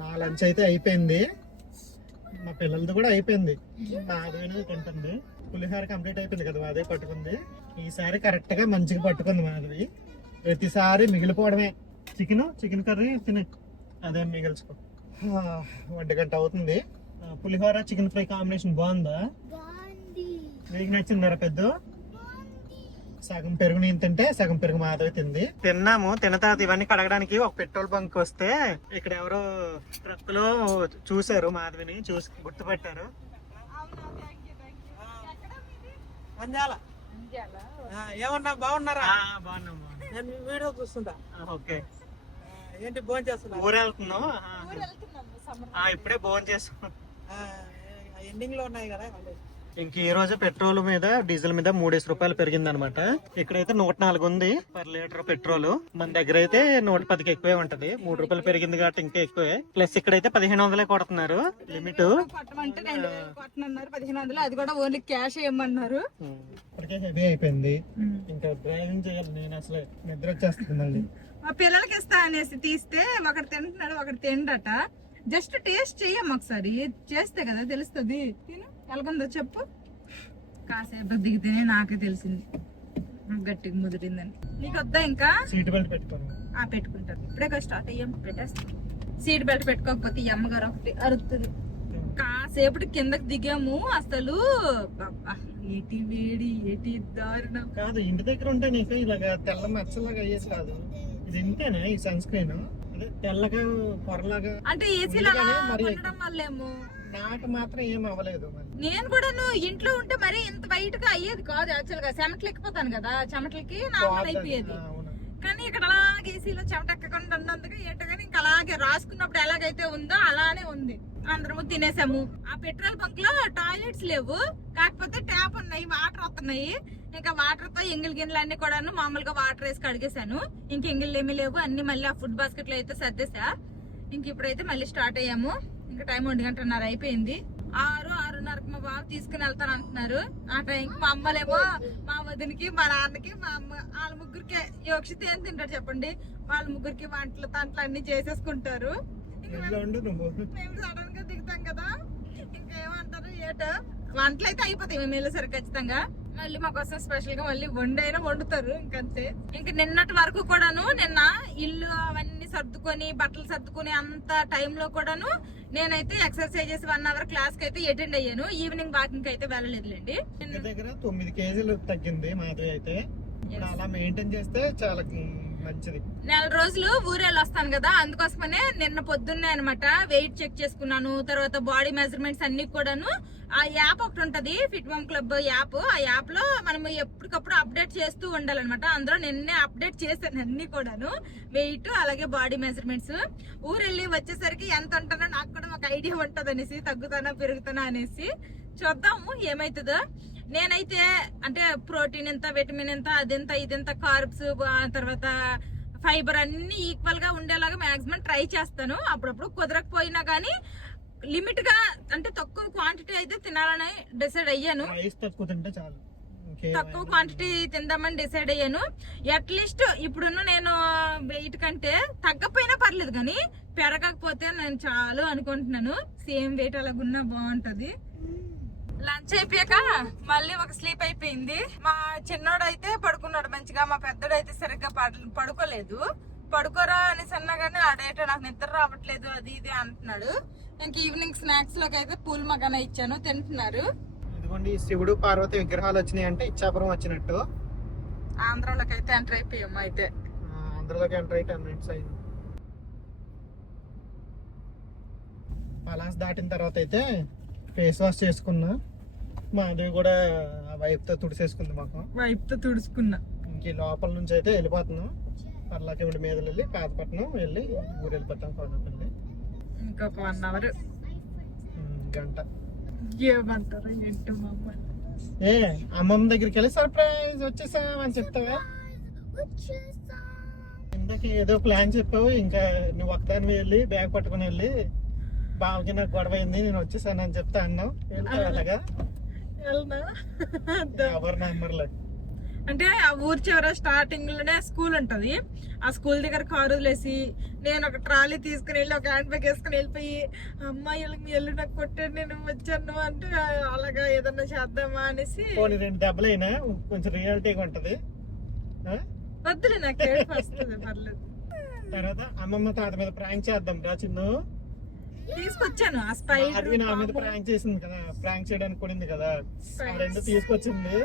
నా లంచ్ అయితే అయిపోయింది, మా పిల్లలది కూడా అయిపోయింది. మాధవి తింటుంది. పులిహోర కంప్లీట్ అయిపోయింది కదా, అదే పట్టుకుంది. ఈసారి కరెక్ట్ గా మంచిగా పట్టుకుంది మాధవి. ప్రతిసారి మిగిలిపోవడమే. చికెన్ కర్రీ తినే అదే మిగిల్చుకో. 1 గంట అవుతుంది. పులిహోర చికెన్ ఫ్రై కాంబినేషన్ బాగుందా? మీకు నచ్చిందరా పెద్ద? సగం పెరుగు నేను తింటే సగం పెరుగు మాధవి తింది. తిన్నాము. తిన్న తర్వాత ఇవన్నీ కడగడానికి ఒక పెట్రోల్ బంక్ వస్తే ఇక్కడ ఎవరో ట్రక్ లో చూసారు, మాధవిని చూసి గుర్తుపెట్టారు. ఏమన్నా బాగున్నారా? బాగున్నాము. నేను వీడియో చూస్తుంటా. ఓకే, ఏంటి భోజనం చేస్తున్నా? ఊరు వెళ్తున్నాం. ఇప్పుడే భోజనం చేస్తున్నాం. ఎండింగ్ లో ఉన్నాయి కదా. ఇంక ఈ రోజు పెట్రోల్ మీద డీజిల్ మీద 3 రూపాయలు పెరిగింది అనమాట. ఇక్కడైతే 104 ఉంది పర్ లీటర్ పెట్రోల్. మన దగ్గర అయితే 110కి ఎక్కువే ఉంటది. 3 రూపాయలు పెరిగింది కాబట్టి ఇంకా ఎక్కువే. ప్లస్ ఇక్కడైతే 1500 కొడుతున్నారు లిమిట్. 1500, అది కూడా ఓన్లీ క్యాష్ ఏమన్నారు. ఇప్పటికే హెవీ అయిపోయింది. ఇంకా డ్రైవింగ్ చేయాలి. నేను అసలు నిద్ర వచ్చేస్తుంది మళ్ళీ. మా పిల్లలకి ఇస్తా అనేసి తీస్తే ఒకటి తింటున్నాడు, ఒకటి తిండట. జస్ట్ టేస్ట్ చెయ్యమ్మ ఒకసారి, చేస్తే కదా తెలుస్తుంది. తిను ఎలాగుందో చెప్పు. కాసేపు దిగితేనే నాకే తెలిసింది గట్టిగా ముదిరిందని. నీకు వద్దా ఇంకా? సీట్ బెల్ట్ పెట్టుకోను. పెట్టుకుంటారు. ఇప్పుడే స్టార్ట్ అయ్యాం, పెట్టేస్తాం. సీట్ బెల్ట్ పెట్టుకోకపోతే ఈ అమ్మగారు ఒకటి అరుస్తుంది. కాసేపటి కిందకి దిగాము, అసలు ఏటి వేడి ఏటి దారుణం. కాదు, ఇంటి దగ్గర ఉంటే నీకు ఇలాగా తెల్ల మచ్చలాగా అయ్యేది కాదు. ఇది ఇంతేనా ఈ సన్ స్క్రీన్? అదే తెల్లగా పొరలాగా అంటే ఏసీలో ఉండడం వల్లేమో. నాకు మాత్రం ఏం అవ్వలేదు. నేను కూడా ఇంట్లో ఉంటే మరి ఇంత వైట్ గా అయ్యేది కాదు. యాక్చువల్ గా చెమటలు ఎక్కిపోతాను కదా, చెమటలకి నార్మల్ అయిపోయేది. కానీ ఇక్కడ అలాగే ఏసీలో చెమట ఎక్కకుండా ఉన్నందుకు ఏంటో కానీ ఇంకా అలాగే రాసుకున్నప్పుడు ఎలాగైతే ఉందో అలానే ఉంది. అందరము తినేసాము. ఆ పెట్రోల్ బంక్ లో టాయిలెట్స్ లేవు, కాకపోతే ట్యాప్ ఉన్నాయి, వాటర్ వస్తున్నాయి. ఇంకా వాటర్ తో ఎంగిల్ గిన్నెలు అన్ని కూడా మామూలుగా వాటర్ వేసి కడిగేశాను. ఇంక ఎంగిల్ ఏమీ లేవు, అన్ని మళ్ళీ ఆ ఫుడ్ బాస్కెట్ లో అయితే సర్దేసా. ఇంక ఇప్పుడైతే మళ్ళీ స్టార్ట్ అయ్యాము. ఇంకా టైం 1:30 అయిపోయింది. 6:30కి మా బాబు తీసుకుని వెళ్తాను అంటున్నారు. ఆ టైంకి మా అమ్మలేమో మా వదినికి, మా నాన్నకి, మా అమ్మ వాళ్ళ ముగ్గురికి యోక్షిత ఏం తింటారు చెప్పండి. వాళ్ళ ముగ్గురికి వంటలు తంటలు అన్ని చేసేసుకుంటారు. ఇంట్లో ఉండు నువ్వు. మేము సడన్ గా దిగుతాం కదా, ఇంకేమంటారు ఏట వంటలు అయితే అయిపోతాయి మేము వెళ్ళేసరికి ఖచ్చితంగా. మళ్ళీ మాకోసం స్పెషల్ గా మళ్ళీ వండైనా వండుతారు ఇంకంతే. ఇంక నిన్నటి వరకు కూడాను, నిన్న ఇల్లు అవన్నీ సర్దుకొని బట్టలు సర్దుకొని అంత టైంలో కూడాను నేనైతే ఎక్సర్సైజెస్ 1 hour క్లాస్ కి అయితే అటెండ్ అయ్యాను. ఈవినింగ్ వాకింగ్ అయితే వెళ్ళలేదులేండి. దగ్గర 9 kgs తగ్గింది మాధవి అయితే. ఇప్పుడు అలా మెయింటైన్ చేస్తే చాలా మంచిది. నెల రోజులు ఊరెళ్ళి వస్తాను కదా, అందుకోసమనే నిన్న పొద్దున్నే అనమాట వెయిట్ చెక్ చేసుకున్నాను. తర్వాత బాడీ మెజర్మెంట్స్ అన్ని కూడాను ఆ యాప్ ఒకటి ఉంటది, ఫిట్ మమ్ క్లబ్ యాప్. ఆ యాప్ లో మనం ఎప్పటికప్పుడు అప్డేట్ చేస్తూ ఉండాలన్నమాట. అందులో నిన్నే అప్డేట్ చేశాను అన్ని కూడాను, వెయిట్ అలాగే బాడీ మెజర్మెంట్స్. ఊరెళ్ళి వచ్చేసరికి ఎంత ఉంటానో నాకు కూడా ఒక ఐడియా ఉంటది అనేసి, తగ్గుతానా పెరుగుతానా అనేసి చూద్దాము ఏమైతుందో. నేనైతే అంటే ప్రోటీన్ ఎంత, విటమిన్ ఎంత, అదెంత ఇదెంత, కార్బ్స్ తర్వాత ఫైబర్ అన్ని ఈక్వల్ గా ఉండేలాగా మాక్సిమం ట్రై చేస్తాను. అప్పుడప్పుడు కుదరకపోయినా కానీ లిమిట్ గా అంటే తక్కువ క్వాంటిటీ అయితే తినాలని డిసైడ్ అయ్యాను. తక్కువ క్వాంటిటీ తిందామని డిసైడ్ అయ్యాను. అట్లీస్ట్ ఇప్పుడున్న నేను వెయిట్ కంటే తగ్గపోయినా పర్లేదు కానీ పెరగకపోతే నేను చాలు అనుకుంటున్నాను. సేమ్ వెయిట్ అలాగున్నా బాగుంటది. లంచ్ అయిపోయాక మళ్ళీ ఒక స్లీప్ అయిపోయింది. మా చిన్నోడు అయితే పడుకున్నాడు మంచిగా, మా పెద్దోడు అయితే సరిగ్గా పడుకోలేదు. పడుకోరా అనేసి అన్నా కానీ ఆడేటో నాకు నిద్ర రావట్లేదు అది ఇది అంటున్నాడు. ఇంక ఈవినింగ్ స్నాక్స్ లోకి అయితే పూల్ మగాన ఇచ్చాను, తింటున్నారు. ఇదిగోండి శివుడు పార్వతి విగ్రహాలు వచ్చినాయి అంటే ఇచ్చాపురం వచ్చినట్టు. ఆంధ్రాలోకి అయితే ఎంటర్ అయిపోయాము. అయితే ఆంధ్రాలోకి ఎంటర్ అయి 10 minutes అయింది. పలాస్ దాటిన తర్వాత అయితే ఫేస్ వాష్ చేసుకున్నా. మాధవి కూడా వైప్ తో తుడిసేసుకుంది మొఖం. వైప్ తో తుడుచుకున్నా. ఇంక లోపల నుంచి అయితే వెళ్ళిపోతున్నాం. పర్లాకిమిడి మీద వెళ్ళి పేదపట్నం వెళ్ళి ఊరు వెళ్ళిపోతాం. కోనపల్లి ఇంకొక 1 hour గంట. ఏమంటారు ఏంటో మా అమ్మ. అమ్మమ్మ దగ్గరికి వెళ్ళి సర్ప్రైజ్ వచ్చేసాం అని చెప్తావా? ఇందాక ఏదో ప్లాన్ చెప్పావు, ఇంకా నువ్వు ఒక్కదాన్ని వెళ్ళి బ్యాగ్ పట్టుకుని వెళ్ళి బావకి నాకు గొడవ అయింది నేను వచ్చేసాను అని చెప్తా అన్నావు. వెళ్తావు అలాగా? ఎవరు నెంబర్లే అంటే ఆ ఊరు చివర స్టార్టింగ్ లోనే స్కూల్ ఉంటది. ఆ స్కూల్ దగ్గర కారు వదిలేసి నేను ఒక ట్రాలీ తీసుకుని వెళ్ళి ఒక హ్యాండ్ బ్యాగ్ వేసుకుని వెళ్ళిపోయి అమ్మాయిలకి మీ ఎల్లు నాకు కొట్టాడు నేను వచ్చాను అంటే అలాగా ఏదన్నా చేద్దామా అనేసి. 2 దెబ్బలైనా కొంచెం రియాలిటీగా ఉంటది. వద్దులే నాకు వస్తుంది పర్లేదు. తర్వాత అమ్మమ్మ తాత మీద ప్రాంక్ చేద్దాం రా చిన్ను. తీసుకొచ్చాను ఆ స్పైడర్ నా మీద ప్రాంక్ చేసింది కదా, ప్రాంక్ చేయడానికి కొనింది కదా, 2 తీసుకొచ్చింది.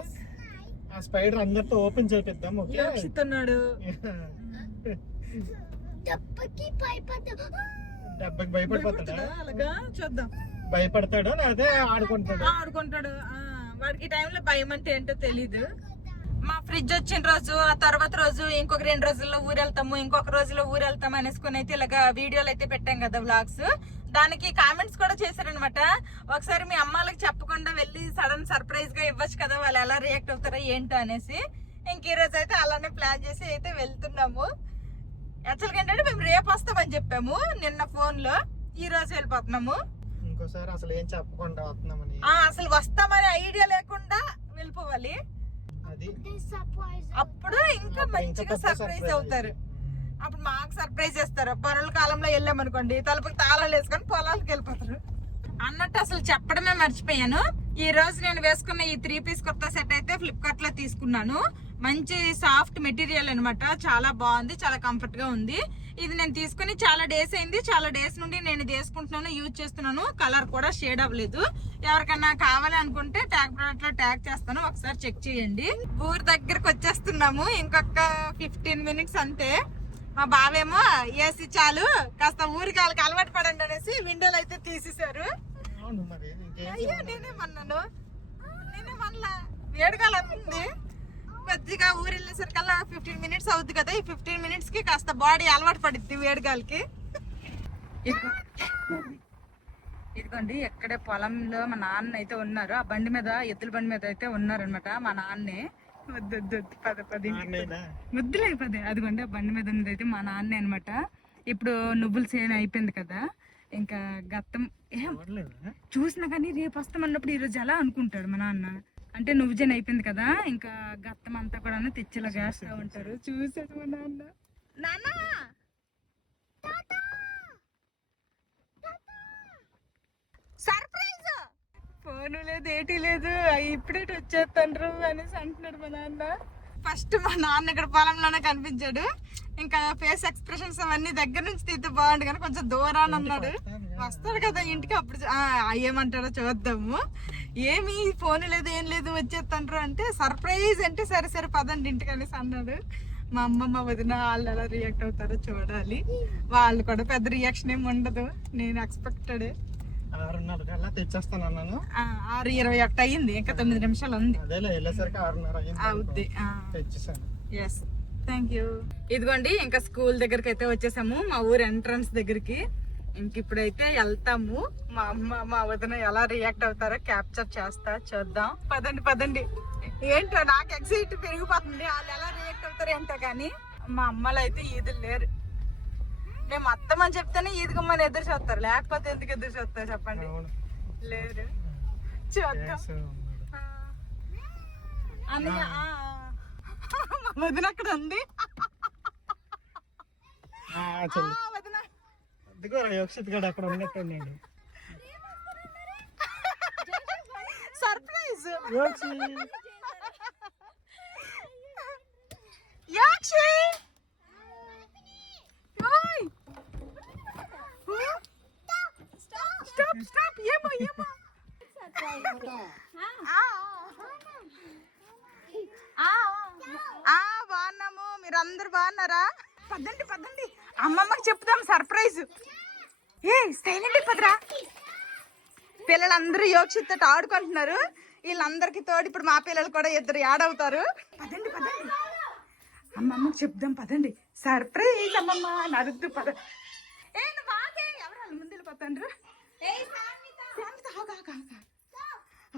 ఆ స్పైడర్ అందరితో ఓపెన్ చేపిద్దాం. రక్షిస్తున్నాడు. దెబ్బకి భయపడిపోతాడా? అలాగా చూద్దాం. భయపడతాడు లేదా ఆడుకుంటాడు. వాడికి టైంలో భయం అంటే ఏంటో తెలీదు. మా ఫ్రిడ్జ్ వచ్చిన రోజు, ఆ తర్వాత రోజు ఇంకొక 2 రోజుల్లో ఊరెళ్తాము, ఇంకొక రోజులో ఊరెళ్తాము అనేసుకుని అయితే ఇలాగా వీడియోలు అయితే పెట్టాం కదా వ్లాగ్స్. దానికి కామెంట్స్ కూడా చేశారనమాట. ఒకసారి మీ అమ్మాలకు చెప్పకుండా వెళ్ళి సడన్ సర్ప్రైజ్ గా ఇవ్వచ్చు కదా, వాళ్ళు ఎలా రియాక్ట్ అవుతారో ఏంటో అనేసి. ఇంక ఈ రోజు అయితే అలానే ప్లాన్ చేసి అయితే వెళ్తున్నాము. యాక్చువల్గా ఏంటంటే మేము రేపు వస్తామని చెప్పాము నిన్న ఫోన్ లో, ఈ రోజు వెళ్ళిపోతున్నాము. ఇంకోసారి అసలు ఏం చెప్పకుండా వస్తున్నామని, అసలు వస్తామని ఐడియా లేకుండా వెళ్ళిపోవాలి. అప్పుడు ఇంకా మంచిగా సర్ప్రైజ్ అవుతారు. అప్పుడు మాకు సర్ప్రైజ్ చేస్తారు. పనుల కాలంలో వెళ్ళామనుకోండి తలుపుకి తాళాలు వేసుకొని పొలాలకు వెళ్ళిపోతారు అన్నట్టు. అసలు చెప్పడమే మర్చిపోయాను. ఈ రోజు నేను వేసుకున్న ఈ 3 piece కుర్తా సెట్ అయితే ఫ్లిప్కార్ట్ లో తీసుకున్నాను. మంచి సాఫ్ట్ మెటీరియల్ అనమాట, చాలా బాగుంది, చాలా కంఫర్ట్ గా ఉంది. ఇది నేను తీసుకుని చాలా డేస్ అయింది. చాలా డేస్ నుండి నేను ఇది వేసుకుంటున్నాను, యూజ్ చేస్తున్నాను. కలర్ కూడా షేడ్ అవ్వలేదు. ఎవరికైనా కావాలి అనుకుంటే ట్యాగ్ ప్రోడక్ట్ లో ట్యాగ్ చేస్తాను, ఒకసారి చెక్ చేయండి. ఊరు దగ్గరకు వచ్చేస్తున్నాము, ఇంకొక 15 minutes అంతే. మా బావేమో ఏసీ చాలు కాస్త ఊరికి వాళ్ళకి అలవాటు పడండి అనేసి విండోలు అయితే తీసేశారు. అయ్యో నేనేమన్నాను, నేనేమన్నా వేడిగాలంది. కొద్దిగా ఊరు వెళ్ళేసరికల్లా 15 minutes అవుద్ది కదా, ఈ 15 minutes కి కాస్త బాడీ అలవాటు పడుద్ది వేడిగాలికి. ఇదిగోండి ఎక్కడే పొలంలో మా నాన్న అయితే ఉన్నారు. ఆ బండి మీద, ఎద్దుల బండి మీద అయితే ఉన్నారనమాట మా నాన్నే. ముద్దులే పదే. అదిగోండి ఆ బండి మీద ఉన్నది అయితే మా నాన్నే అనమాట. ఇప్పుడు నువ్వుల సేన అయిపోయింది కదా, ఇంకా గత్తం చూసినా కానీ రేపు వస్తామన్నప్పుడు ఈరోజు ఎలా అనుకుంటాడు మా నాన్న. అంటే నువ్వు జన అయిపోయింది కదా, ఇంకా గత్తం అంతా కూడా తెచ్చిలా వేస్తూ ఉంటారు. చూసాడు మా నాన్న. నాన్న ఫోను లేదు ఏటీ లేదు ఇప్పుడే వచ్చేస్తాండ్రు అనేసి అంటున్నాడు మా నాన్న. ఫస్ట్ మా నాన్న ఇక్కడ పొలంలోనే కనిపించాడు. ఇంకా ఫేస్ ఎక్స్ప్రెషన్స్ అవన్నీ దగ్గర నుంచి తీస్తే బాగుండు కానీ కొంచెం దూరాన్ని అన్నాడు. వస్తాడు కదా ఇంటికి, అప్పుడు ఏమంటాడో చూద్దాము. ఏమి ఫోన్ లేదు ఏం లేదు వచ్చేస్తాండ్రు అంటే సర్ప్రైజ్ అంటే సరే సరే పదండి ఇంటికి అనేసి అన్నాడు. మా అమ్మమ్మ వదిన వాళ్ళు ఎలా రియాక్ట్ అవుతారో చూడాలి. వాళ్ళు కూడా పెద్ద రియాక్షన్ ఏమి ఉండదు, నేను ఎక్స్పెక్టెడ్. 6:30 కల్లా తెచ్చేస్తాను అన్నాను. 6:21 అయ్యింది, ఇంకా 9 నిమిషాలు ఉంది. అదేలే వెళ్ళేసరికి 6:30 అవుద్ది. తెచ్చేసాను. Yes, thank you. ఇదిగోండి ఇంకా స్కూల్ దగ్గరికి అయితే వచ్చేసాము, మా ఊరు ఎంట్రన్స్ దగ్గరికి. ఇంక ఇప్పుడైతే వెళ్తాము. మా అమ్మ మా వదిన ఎలా రియాక్ట్ అవుతారో క్యాప్చర్ చేస్తా, చూద్దాం. పదండి పదండి. ఏంటో నాకు ఎక్సైట్ పెరిగిపోతుంది, వాళ్ళు ఎలా రియాక్ట్ అవుతారు ఏంటో. కానీ మా అమ్మలు అయితే ఈదులు లేరు. మేము అత్తమని చెప్తేనే ఈదుగమ్మని ఎదురు చూస్తారు, లేకపోతే ఎందుకు ఎదురు చూస్తారు చెప్పండి. లేరు, చూద్దాం. అన్నయ్య మా వదిన అక్కడ ఉంది. వదిన యోక్షిత్ గడు అక్కడ ఉన్నట్టున్నాడు. సర్ప్రైజ్. Yakshi stop stop. ఏమో ఏమో. బాగున్నాము, మీరు అందరు బాగున్నారా? పదండి పదండి, అమ్మమ్మకి చెప్తాం సర్ప్రైజ్. ఏ సైలెంట్ అయిపోతురా. పిల్లలందరూ యోక్షిత్ తోటి ఆడుకుంటున్నారు. వీళ్ళందరికి తోడు ఇప్పుడు మా పిల్లలు కూడా ఇద్దరు యాడ్ అవుతారు. పదండి పదండి, అమ్మమ్మకి చెప్దాం పదండి. సర్ప్రైజ్ అమ్మమ్మ నడుద్దు పద. ఏ నువ్వు ఆగే, ఎవరు వాళ్ళ ముందు వెళ్ళిపోతాండ్రు.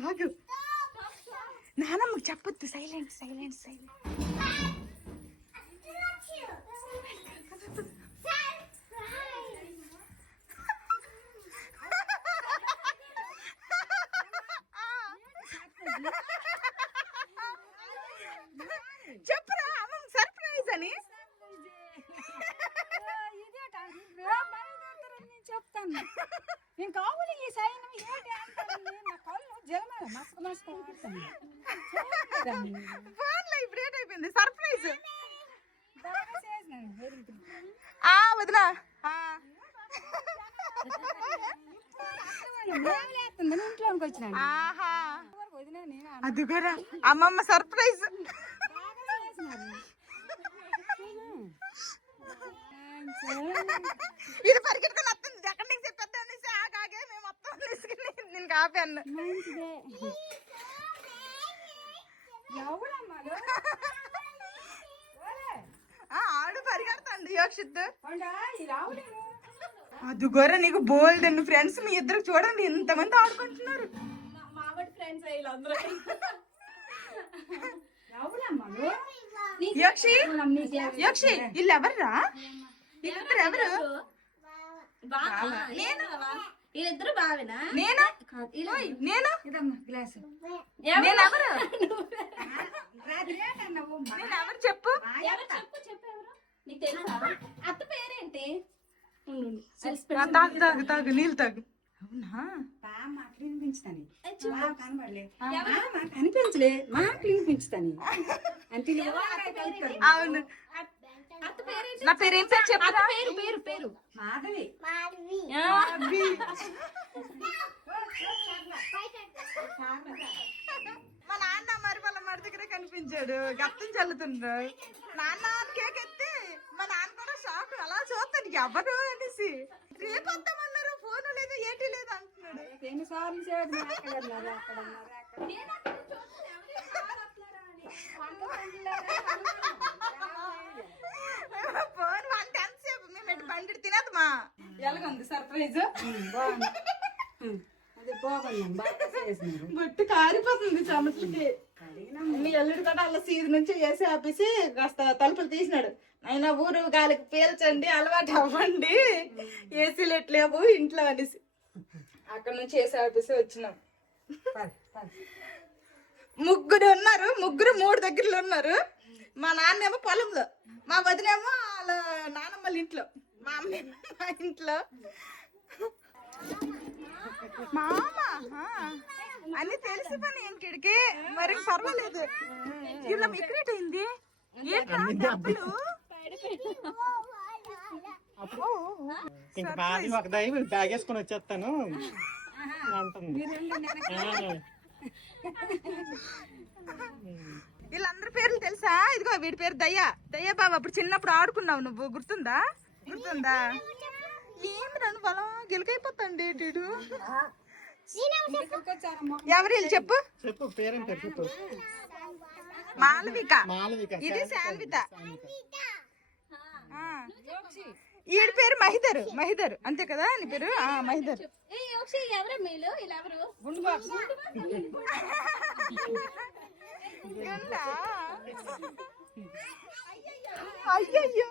ఆగు, నానమ్మకి చెప్పొద్దు. Silent silent silent. చెప్పురా అమ్మమ్మ సర్ప్రైజ్ అని. చెప్తాను నేను కావాలి ఈ సైన్ ఏంటి అంటాను. నా కళ్ళు జలమ మస్క మస్క ఆడుతాను. ఫోన్లో ఇప్పుడు అయిపోయింది సర్ప్రైజ్. వదినా ఇంట్లోకి వచ్చినాను. అది కూడా అమ్మమ్మ సర్ప్రైజ్. ఇది పరిగెట్టుకుని వస్తుంది, ఎక్కడి నుంచి చెప్పేద్దాం అనేసి ఆగాగే మేము మొత్తం తీసుకుని నేను కాపాను. ఆడు పరిగెడతాండి యోక్షిత్. అది గొర్రె నీకు బోల్డ్ అండ్ ఫ్రెండ్స్. మీ ఇద్దరు చూడండి ఎంతమంది ఆడుకుంటున్నారు. యక్షి యక్షి వీళ్ళు ఎవర్రా? వీళ్ళిద్దరు ఎవరు? వీళ్ళిద్దరు బావేనా? నేను నేను నేను ఎవరు? నేను ఎవరు చెప్పు. అత్త పేరేంటి? తాగు తాగు తాగు, నీళ్ళు తాగు. అవునా? కనిపించలే మాకు వినిపించుతాను. అవును, నా పేరు ఏం పేరు చెప్పరా? పేరు పేరు పేరు మాధవి. మా నాన్న మరి వాళ్ళ మరి దగ్గర కనిపించాడు, గత్తం చల్లుతుండ్రు. నాన్న కేక్ ఎత్తి మా నాన్న కూడా షాక్, అలా చూస్తాను ఎవరు అనేసి. రేపు వద్దామన్నారు, ఫోన్ లేదు ఏటీ లేదు అంటున్నాడు. ఎన్నిసార్లు ఫోన్ వంట ఎంతసేపు మేము ఎటు బండి తినదు. మా ఎలాగుంది సర్ప్రైజ్? బొట్టు కారిపోతుంది చెమటలకి. మీ ఎల్లుడు కూడా అలా సీది నుంచి వేసి ఆపేసి కాస్త తలుపులు తీసినాడు. అయినా ఊరు గాలికి పీల్చండి, అలవాటు అవ్వండి, ఏసీలు ఎట్లేవు ఇంట్లో అనేసి అక్కడ నుంచి వేసి ఆపేసి వచ్చినాం. ముగ్గురు ఉన్నారు, ముగ్గురు 3 దగ్గరలో ఉన్నారు. మా నాన్నేమో పొలంలో, మా వదినేమో వాళ్ళ నాన్నమ్మల ఇంట్లో, మా అమ్మ మా ఇంట్లో. మామ అన్ని తెలిసి పని ఇంకిడికి మరి పర్వాలేదు ఇలా మిక్రేట్ అయింది ఇంకా బాగా ఒక దయ బ్యాగ్ వేసుకొని వచ్చేస్తాను అంటుంది. వీళ్ళందరి పేర్లు తెలుసా? ఇదిగో వీడి పేరు దయ్యా. దయ్యా బాబు అప్పుడు చిన్నప్పుడు ఆడుకున్నావు నువ్వు, గుర్తుందా? ఏమి నన్ను బలం గెలుకైపోతాండి వీడు. ఎవరు వీళ్ళు చెప్పు? చెప్పు పేరేం పేరు చెప్పు. మాలవిక. మాలవిక. ఇది శాన్విత. ఈడి పేరు మహిదర్. మహిదర్ అంతే కదా నీ పేరు? మహిదర్. అయ్యయ్యో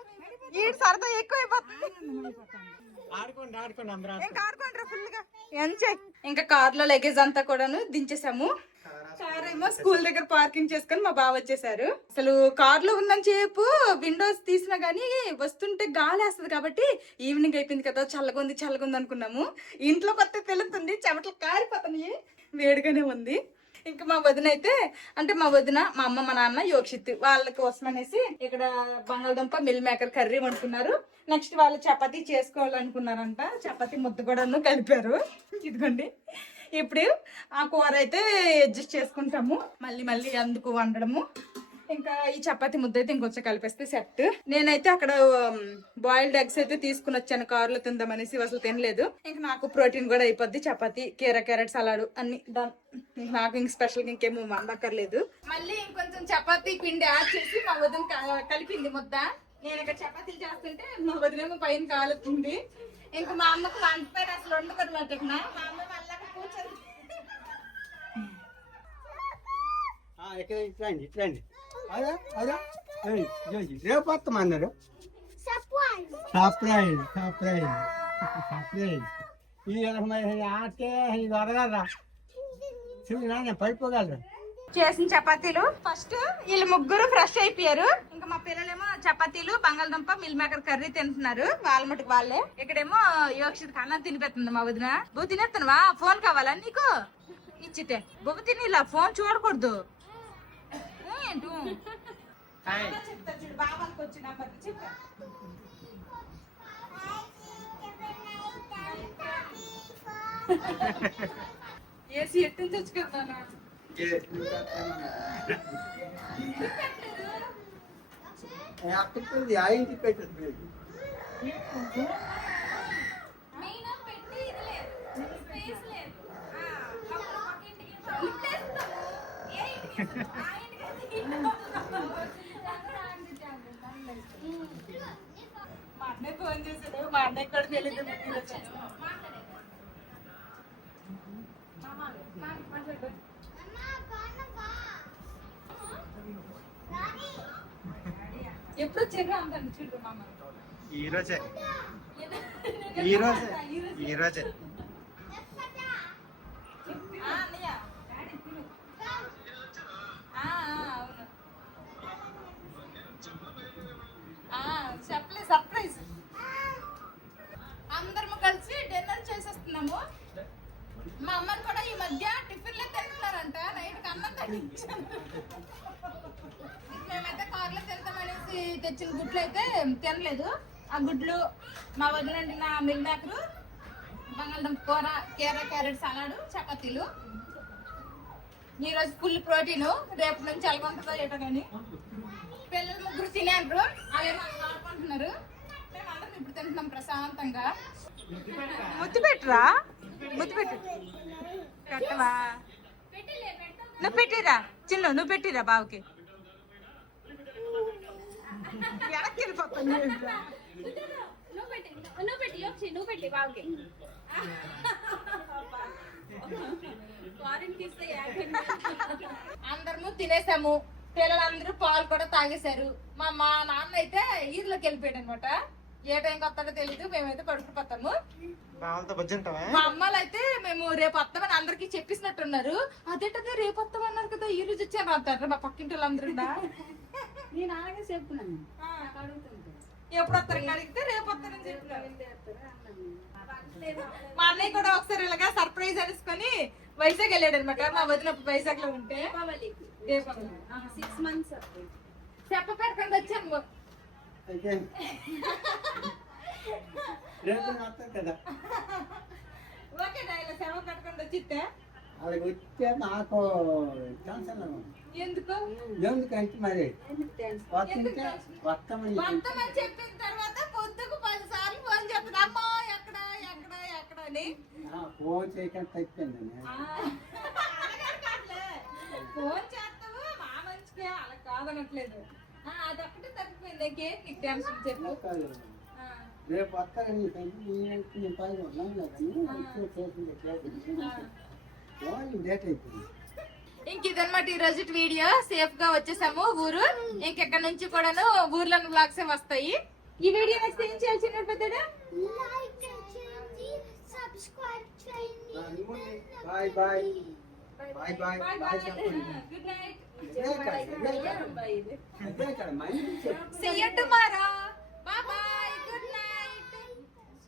ఈడు సరదా ఎక్కువైపోతుంది. ఇంకా కార్ లో లగేజ్ అంతా కూడాను దించేసాము. కార్ ఏమో స్కూల్ దగ్గర పార్కింగ్ చేసుకొని మా బావ వచ్చేసారు. అసలు కార్ లో ఉన్నంత సేపు విండోస్ తీసినా గానీ వస్తుంటే గాలి వేస్తుంది కాబట్టి ఈవినింగ్ అయిపోయింది కదా, చల్లగుంది అనుకున్నాము. ఇంట్లో కొత్త తెలుస్తుంది, చెమటలు కారిపోతున్నాయి, వేడిగానే ఉంది. ఇంకా మా వదిన అయితే అంటే మా వదిన, మా అమ్మ, మా నాన్న, యోక్షిత్ వాళ్ళ కోసం అనేసి ఇక్కడ బంగాళదుంప మిల్ మేకర్ కర్రీ వండుకున్నారు. నెక్స్ట్ వాళ్ళు చపాతీ చేసుకోవాలనుకున్నారంట. చపాతీ ముద్ద కూడా కలిపారు. ఇదిగోండి ఇప్పుడు ఆ కూర అయితే అడ్జస్ట్ చేసుకుంటాము, మళ్ళీ అందుకు వండడము. ఇంకా ఈ చపాతీ ముద్ద అయితే ఇంకొంచెం కలిపేస్తే సెట్. నేనైతే అక్కడ బాయిల్డ్ ఎగ్స్ అయితే తీసుకుని వచ్చాను కారులో తిందామనేసి, అసలు తినలేదు. ఇంకా నాకు ప్రోటీన్ కూడా అయిపోద్ది. చపాతీ, క్యారెట్ సలాడ్ అన్ని డన్. నాకు ఇంక స్పెషల్ ఇంకేమో వండక్కర్లేదు. మళ్ళీ ఇంకొంచెం చపాతీ పిండి యాడ్ చేసి మా వదిన కలిపింది ముద్ద. నేను ఇక్కడ చపాతీలు చేస్తుంటే మా వదినేమో పైన కాలుతుంది. ఇంకా మా అమ్మకు వంట పైన అసలు వండుకోవట్లేదు. మా అమ్మ మళ్ళీ కూర్చొని రండి రేపు వస్తామన్నారు. ఈ ఆటే వరగలరా చూడ పడిపోగలరు. చేసిన చపాతీలు ఫస్ట్ వీళ్ళు ముగ్గురు ఫ్రెష్ అయిపోయారు. ఇంకా మా పిల్లలేమో చపాతీలు, బంగాళదుంప, మిల్ మేకర్ కర్రీ తింటున్నారు వాళ్ళ మటుకు వాళ్ళే. ఇక్కడేమో యోక్షిత్ అన్నం తినిపెడుతుంది మా వదిన. బొబ్బు తినేస్తున్నావా? ఫోన్ కావాలా నీకు? ఇచ్చితే బొబ్బు తిని ఇలా ఫోన్ చూడకూడదు. ఏంటో చెప్తారు చూడు, బాబాకి వచ్చిన చెప్పా. ఏసీ ఎట్టు తెచ్చుకుంటానా? ఇంటికి పెట్టదు. మా అన్నయ్య ఫోన్ చేశాడు, మా అన్నయ్య కూడా తెలియదు. ఎప్పుడు వచ్చారు అంటాను చూడు మామ. ఈరోజే చెప్పలే సర్ప్రైజ్. అందరము కలిసి డిన్నర్ చేసేస్తున్నాము. మా అమ్మని కూడా ఈ మధ్య టిఫిన్లే తింటున్నారంట. నైట్ అన్నం తగ్గించాను. మేమైతే కార్లో తింటామనేసి తెచ్చిన గుడ్లు అయితే తినలేదు. ఆ గుడ్లు, మా వదినండిన మిల్ మేకరు, బంగాళదుంప కూర, క్యారెట్ సలాడ్, చపాతీలు. ఈరోజు ఫుల్ ప్రోటీన్. రేపు నుంచి ఎలాగుంటుందో ఏటో కానీ. పిల్లలు ముగ్గురు తినేంటారు, అవేమో ఆడుకుంటున్నారు. మేమందరం ఇప్పుడు తింటున్నాం ప్రశాంతంగా. ముద్దు పెట్టరా? ముద్దు పెట్టు. పెట్టవా? నువ్వు పెట్టిరా చిన్ను, నువ్వు పెట్టిరా బావుకి. వెనక్కి వెళ్ళిపోతాను. అందరము తినేసాము. పిల్లలందరూ పాలు కూడా తాగేశారు. మా నాన్న అయితే ఈదులోకి వెళ్ళిపోయాడు అనమాట. ఏ టైంకి వస్తాడో తెలీదు. మేమైతే పడుకుపోతాము. మా అమ్మాలు అయితే మేము రేపు వస్తామని అందరికి చెప్పేసినట్టున్నారు. అదేంటది రేపు వస్తామన్నారు కదా, ఈ రోజు వచ్చాను అంటారు మా పక్కింటి వాళ్ళందరూ. నేను అలాగే చెప్తున్నాను. ఎప్పుడు వస్తారని అడిగితే రేపు వస్తానని చెప్పినారు. మా అన్నయ్య కూడా ఒకసారి ఇలాగా సర్ప్రైజ్ అనుకొని వైజాగ్ వెళ్ళాడు అనమాట. మా వదిన వైజాగ్ లో ఉంటే దీపావళి 6 months. చెప్ప పెట్టకుండా వచ్చాము. అయితే రేపు వస్తాను కదా. ఓకే ఇలా సెవ కట్టకుండా వచ్చితే వాళ్ళకి వచ్చే నాకు టెన్షన్ ఎందుకు ఎందుకంటే మరి వస్తుంటే వస్తామని వస్తామని చెప్పిన తర్వాత పొద్దుకు 10 సార్లు ఫోన్ చెప్తుంది అమ్మా ఎక్కడ ఎక్కడ ఎక్కడ అని. ఫోన్ చేయకుండా అయిపోయిందండి. ఫోన్ చేస్తావు మా మంచిగా అలా కాదనట్లేదు. అదొక్కటే తగ్గిపోయింది. ఇంకేం నీకు టెన్షన్ చెప్పు. రేపు వస్తారని నేను పైన ఉన్నాను కదండి డేట్ అయిపోయింది. ఇంక ఇదన్నమాట ఈ రోజు వీడియో. సేఫ్ గా వచ్చేసాము ఊరు. ఇంకెక్కడ నుంచి కూడాను ఊర్లోని బ్లాగ్స్ వస్తాయి. ఈ వీడియో నచ్చితే ఏం చేయాలి చిన్న పెద్దడా? Bye bye bye bye bye చెప్పండి. Good night. అదే కదా, అదే కదా. అదే కదా, మళ్ళీ చెప్పు. See you tomorrow.